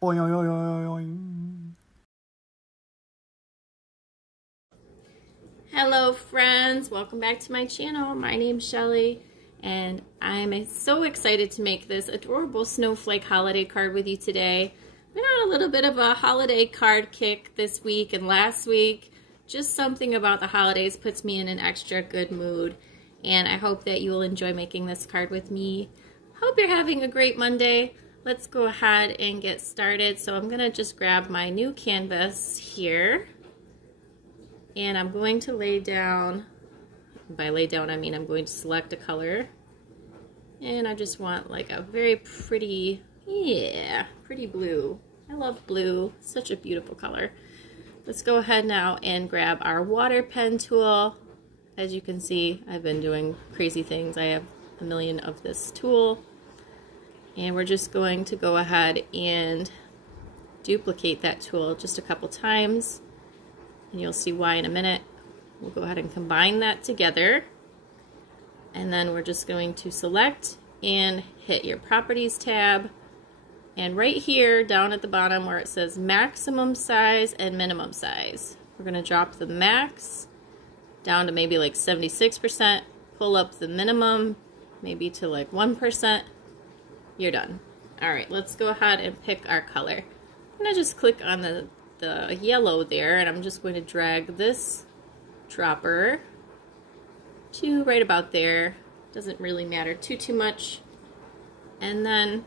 Hello friends, welcome back to my channel. My name's Shelley and I'm so excited to make this adorable snowflake holiday card with you today. Been on a little bit of a holiday card kick this week and last week. Just something about the holidays puts me in an extra good mood, and I hope that you will enjoy making this card with me. Hope you're having a great Monday. Let's go ahead and get started. So I'm gonna just grab my new canvas here, and I'm going to lay down, by lay down I mean I'm going to select a color, and I just want like a very pretty, pretty blue. I love blue, such a beautiful color. Let's go ahead now and grab our water pen tool. As you can see, I've been doing crazy things. I have a million of this tool, and we're just going to go ahead and duplicate that tool just a couple times, and you'll see why in a minute. We'll go ahead and combine that together, and then we're just going to select and hit your Properties tab, and right here down at the bottom where it says maximum size and minimum size, we're going to drop the max down to maybe like 76%, pull up the minimum maybe to like 1%. You're done. Alright, let's go ahead and pick our color. I'm going to just click on the yellow there, and I'm just going to drag this dropper to right about there. Doesn't really matter too much. And then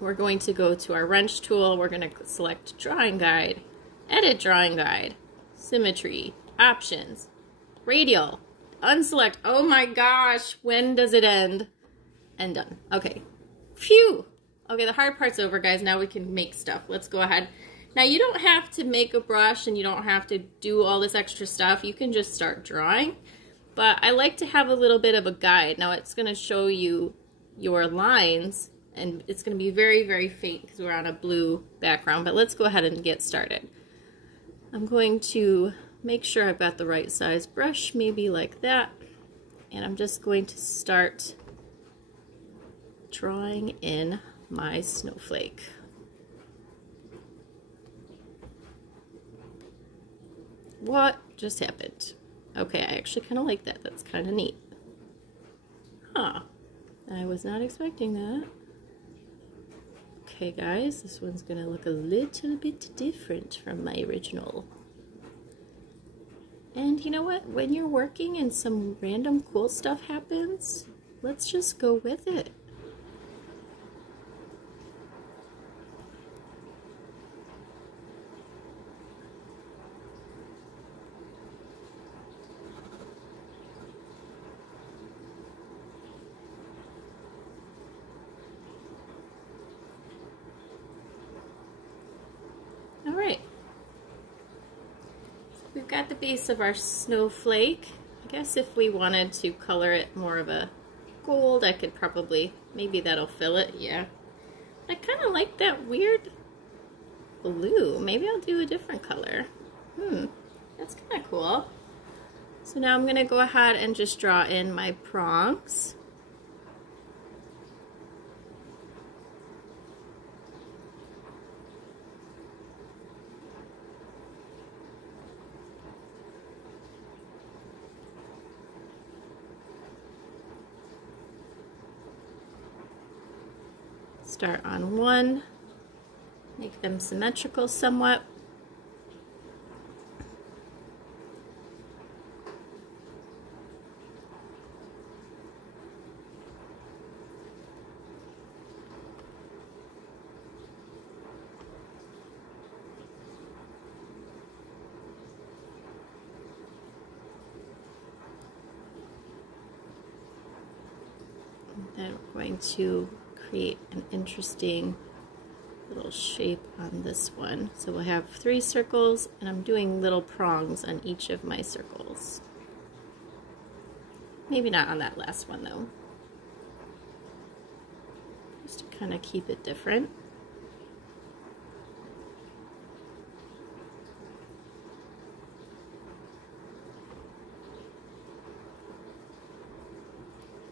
we're going to go to our wrench tool. We're going to select Drawing Guide, Edit Drawing Guide, Symmetry, Options, Radial, unselect. Oh my gosh, when does it end? And done. Okay. Phew! Okay, the hard part's over, guys. Now we can make stuff. Let's go ahead. Now you don't have to make a brush and you don't have to do all this extra stuff. You can just start drawing. But I like to have a little bit of a guide. Now it's going to show you your lines, and it's going to be very, very faint because we're on a blue background. But let's go ahead and get started. I'm going to make sure I've got the right size brush, maybe like that. And I'm just going to start drawing in my snowflake. What just happened? Okay, I actually kind of like that. That's kind of neat. Huh. I was not expecting that. Okay, guys, this one's going to look a little bit different from my original. And you know what? When you're working and some random cool stuff happens, let's just go with it. Alright, so we've got the base of our snowflake. I guess if we wanted to color it more of a gold, I could probably, maybe that'll fill it, yeah. I kind of like that weird blue. Maybe I'll do a different color. That's kind of cool. So now I'm going to go ahead and just draw in my prongs. Start on one, make them symmetrical somewhat. And then we're going to create an interesting little shape on this one. So we'll have 3 circles, and I'm doing little prongs on each of my circles. Maybe not on that last one though, just to kind of keep it different.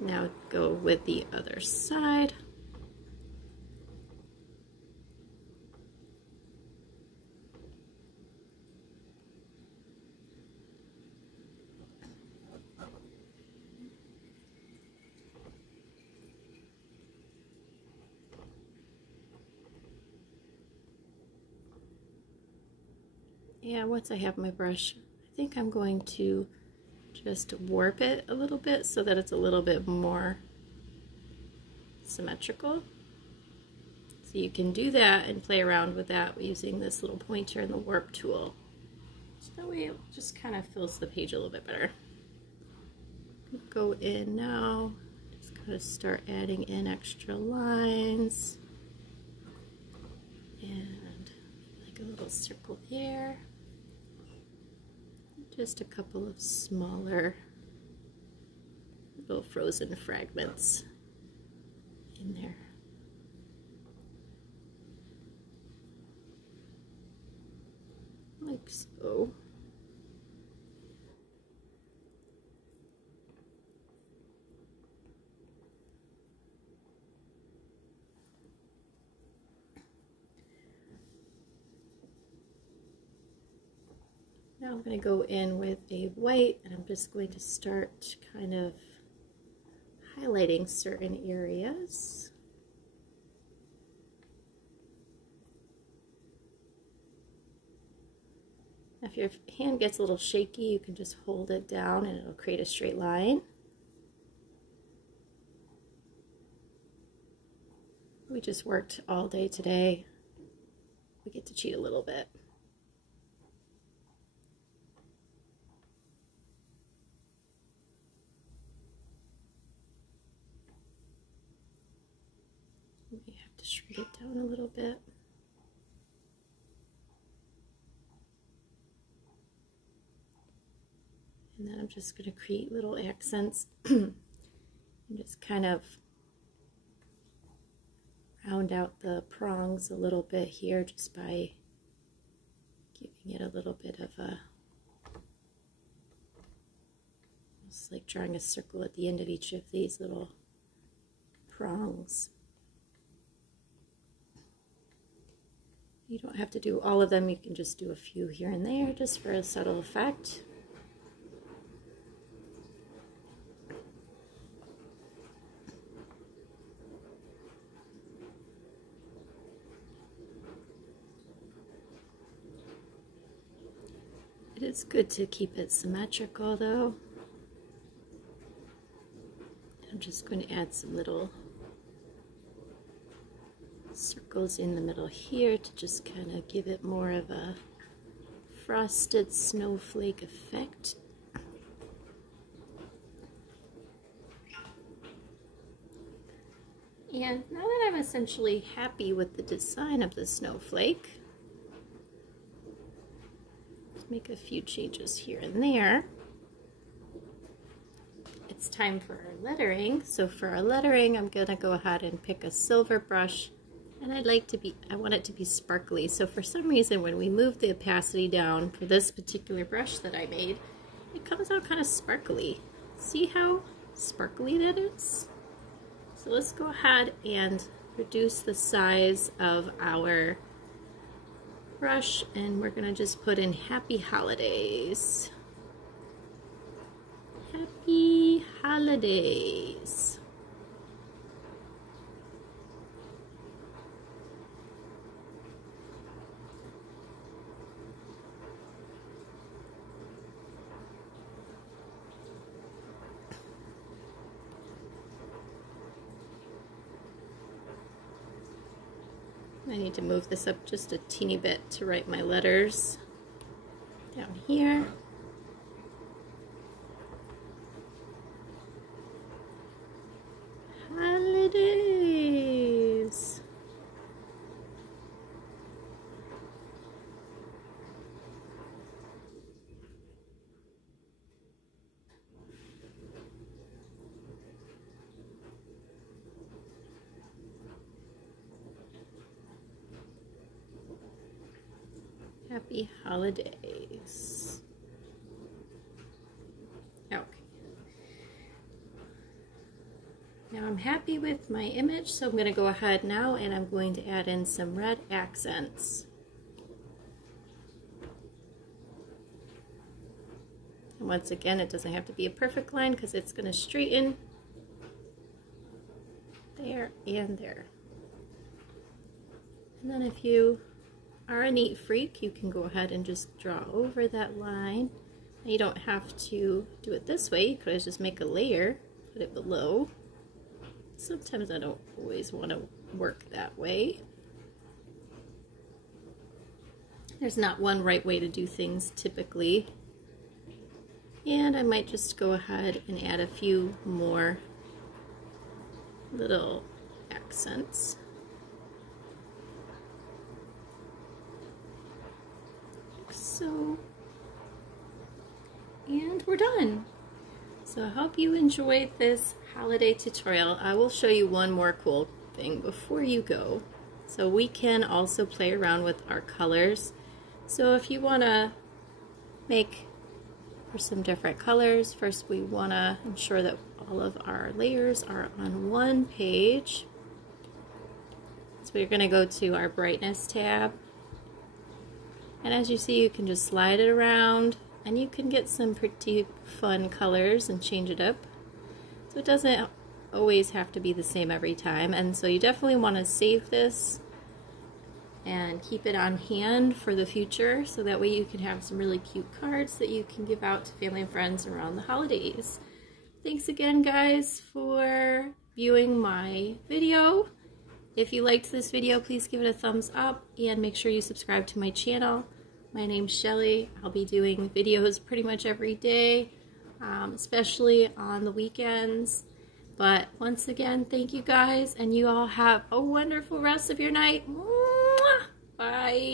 Now go with the other side. And once I have my brush, I think I'm going to just warp it a little bit so that it's a little bit more symmetrical. So you can do that and play around with that using this little pointer and the warp tool. So that way it just kind of fills the page a little bit better. Go in now, just kind of start adding in extra lines. And like a little circle there. Just a couple of smaller little frozen fragments in there. Like so. Now I'm going to go in with a white, and I'm just going to start kind of highlighting certain areas. Now if your hand gets a little shaky, you can just hold it down and it'll create a straight line. We just worked all day today. We get to cheat a little bit. We have to shrink it down a little bit. And then I'm just going to create little accents and just kind of round out the prongs a little bit here just by giving it a little bit of a, almost like drawing a circle at the end of each of these little prongs. You don't have to do all of them, you can just do a few here and there just for a subtle effect. It is good to keep it symmetrical though. I'm just going to add some little circles in the middle here to just kind of give it more of a frosted snowflake effect. And now that I'm essentially happy with the design of the snowflake, let's make a few changes here and there. It's time for our lettering. So for our lettering, I'm gonna go ahead and pick a silver brush, and I want it to be sparkly. So for some reason, when we move the opacity down for this particular brush that I made, it comes out kind of sparkly. See how sparkly that is? So let's go ahead and reduce the size of our brush, and we're gonna just put in Happy Holidays. Happy Holidays. I need to move this up just a teeny bit to write my letters down here. Holidays. Happy holidays. Okay. Now I'm happy with my image, so I'm going to go ahead now and I'm going to add in some red accents. And once again, it doesn't have to be a perfect line because it's going to straighten there and there. And then a few are a neat freak, you can go ahead and just draw over that line. You don't have to do it this way. You could just make a layer, put it below. Sometimes I don't always want to work that way. There's not one right way to do things typically. And I might just go ahead and add a few more little accents. Like so. And we're done. So I hope you enjoyed this holiday tutorial. I will show you one more cool thing before you go. So we can also play around with our colors. So if you want to make for some different colors, first we want to ensure that all of our layers are on one page. So we're going to go to our brightness tab. And as you see, you can just slide it around and you can get some pretty fun colors and change it up. So it doesn't always have to be the same every time. And so you definitely want to save this and keep it on hand for the future, so that way you can have some really cute cards that you can give out to family and friends around the holidays. Thanks again, guys, for viewing my video. If you liked this video, please give it a thumbs up and make sure you subscribe to my channel. My name's Shelley. I'll be doing videos pretty much every day, especially on the weekends. But once again, thank you guys, and you all have a wonderful rest of your night. Bye.